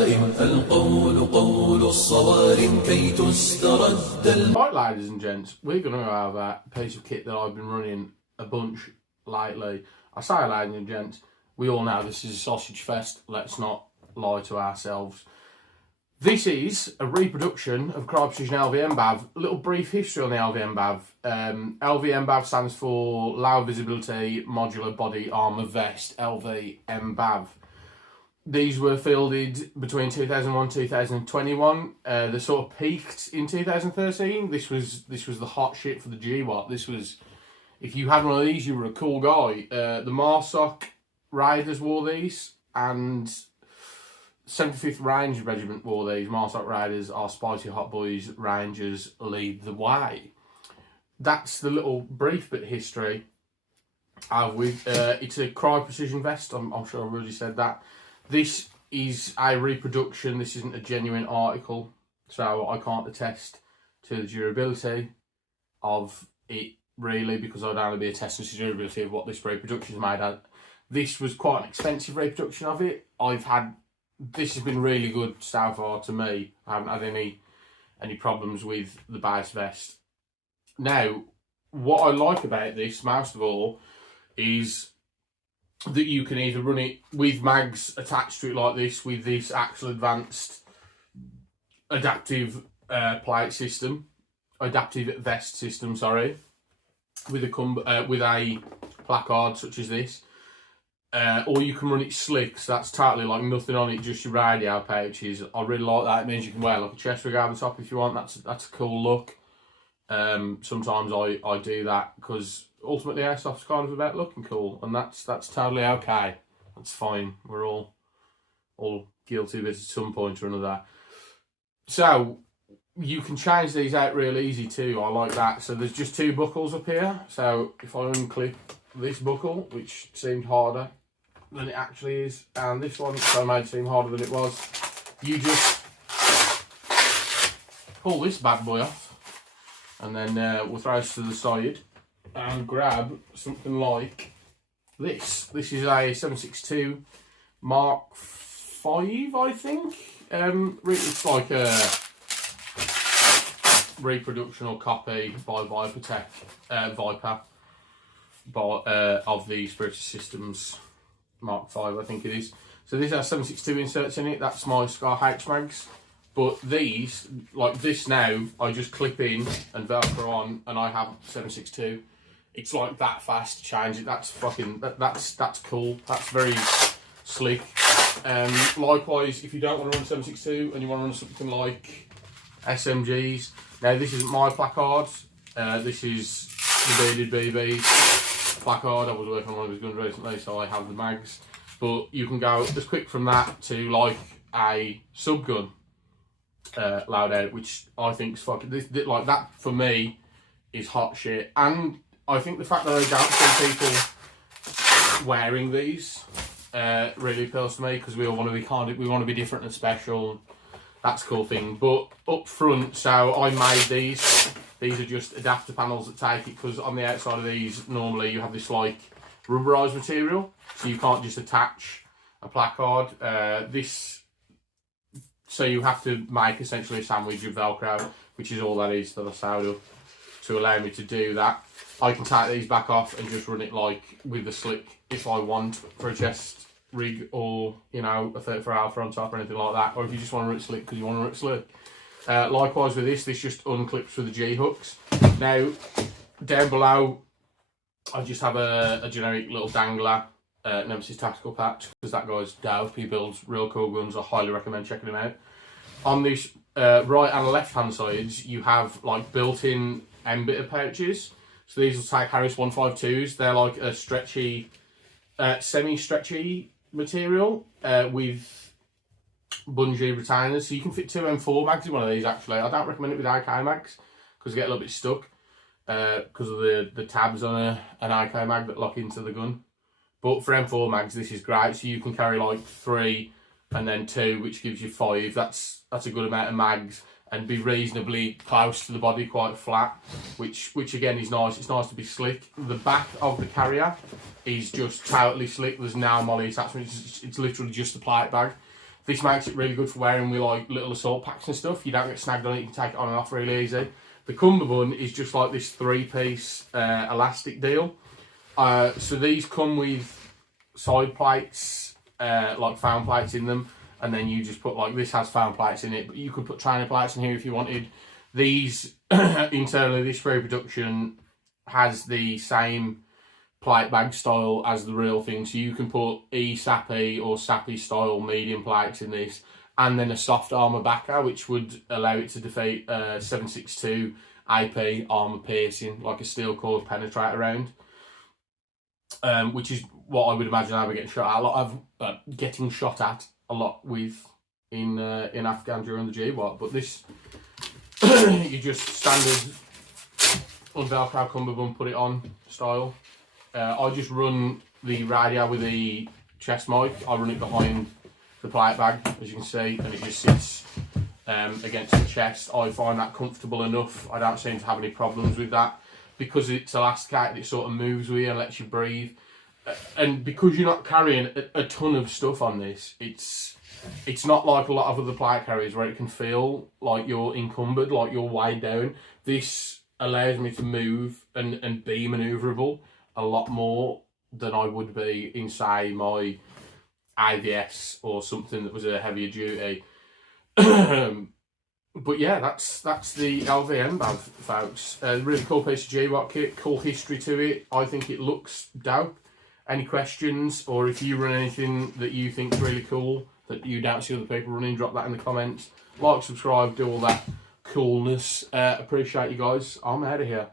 القول قول الصوارم كي تسترد. Right, ladies and gents, we're going to have a piece of kit that I've been running a bunch lately. I say, ladies and gents, we all know this is a sausage fest. Let's not lie to ourselves. This is a reproduction of Cryo Precision lvmbav. A little brief history on the lvmbav. lvmbav stands for Low Visibility Modular Body Armour Vest, lvmbav. These were fielded between 2001 and 2021. They sort of peaked in 2013. This was the hot shit for the GWAT. This was, if you had one of these, you were a cool guy. The Marsoc Raiders wore these, and 75th Ranger Regiment wore these. Marsoc Raiders are spicy hot boys. Rangers lead the way. That's the little brief bit of history. It's a Cryo Precision vest. I'm sure I've already said that. This is a reproduction. This isn't a genuine article, so I can't attest to the durability of it really, because I'd only be attesting to the durability of what this reproduction is made of. This was quite an expensive reproduction of it. This has been really good so far to me. I haven't had any problems with the base vest. Now, what I like about this most of all is that you can either run it with mags attached to it like this, with this Axle Advanced adaptive vest system, sorry, with a placard such as this, or you can run it slick, so that's totally like nothing on it, just your radio pouches. I really like that. It means you can wear like a chest rig over the top if you want. That's a cool look. Sometimes I do that because ultimately airsoft's kind of about looking cool, and that's totally okay. That's fine. We're all guilty of this at some point or another. So you can change these out real easy too. I like that. So there's just two buckles up here. So if I unclip this buckle, which seemed harder than it actually is, and this one, so I made it seem harder than it was, you just pull this bad boy off, and then we'll throw this to the side and grab something like this. This is a 7.62 Mark 5, I think. It's like a reproduction or copy by Viper of the Spirit Systems Mark 5, I think it is. So this has 7.62 inserts in it. That's my Scar H mags. But these, like this now, I just clip in and Velcro on, and I have 7.62. It's like that fast to change it. That's fucking, that's cool. That's very slick. Likewise, if you don't want to run 7.62 and you want to run something like SMGs, now this isn't my placard. This is the Bearded BB placard. I was working on one of his guns recently, so I have the mags. But you can go as quick from that to like a subgun loud out, which I think is fucking, like that for me is hot shit. And I think the fact that I don't see people wearing these really appeals to me, because we all want to be we want to be different and special. That's a cool thing. But up front, so I made these. These are just adapter panels that take it, because on the outside of these normally you have this like rubberized material, so you can't just attach a placard. So you have to make essentially a sandwich of Velcro, which is all that is that I sewed up to allow me to do that. I can take these back off and just run it like with the slick if I want, for a chest rig, or you know, a 34 Alpha on top or anything like that, or if you just want to run it slick because you want to run it slick. Likewise with this just unclips with the G hooks. Now down below I just have a generic little dangler Nemesis tactical patch, because that guy's dope. He builds real cool guns. I highly recommend checking him out. On this right and left hand sides, you have like built-in embitter pouches. So these will take Harris 152s. They're like a stretchy, semi-stretchy material with bungee retainers. So you can fit 2 M4 mags in one of these actually. I don't recommend it with AK mags because they get a little bit stuck because of the tabs on an AK mag that lock into the gun. But for M4 mags, this is great. So you can carry like 3 and then 2, which gives you 5. That's a good amount of mags, and be reasonably close to the body, quite flat, which again is nice. It's nice to be slick. The back of the carrier is just totally slick. There's no molly attachment. It's literally just a plate bag. This makes it really good for wearing with like little assault packs and stuff. You don't get snagged on it, you can take it on and off really easy. The cummerbund is just like this 3-piece elastic deal. So these come with side plates, like foam plates in them, and then you just put, like, this has foam plates in it, but you could put trainer plates in here if you wanted. These, internally, this reproduction has the same plate bag style as the real thing, so you can put sappy or sappy style medium plates in this, and then a soft armour backer, which would allow it to defeat 7.62 AP armour piercing, like a steel cord penetrator round, which is what I would imagine I would get shot at. A lot of getting shot at a lot with in Afghan during the GWAT, but this you just standard unvelcro cummerbund, put it on style. I just run the radio with the chest mic. I run it behind the plate bag, as you can see, and it just sits against the chest. I find that comfortable enough. I don't seem to have any problems with that. Because it's elasticated, it sort of moves with you and lets you breathe. And because you're not carrying a ton of stuff on this, it's not like a lot of other plate carriers where it can feel like you're encumbered, like you're weighed down. This allows me to move and be manoeuvrable a lot more than I would be in, say, my AVS or something that was a heavier duty. But yeah, that's the lvmbav, folks. Really cool piece of GWAT kit, cool history to it. I think it looks dope. Any questions, or if you run anything that you think's really cool that you don't see other people running, drop that in the comments. Like, subscribe, do all that coolness. Appreciate you guys. I'm out of here.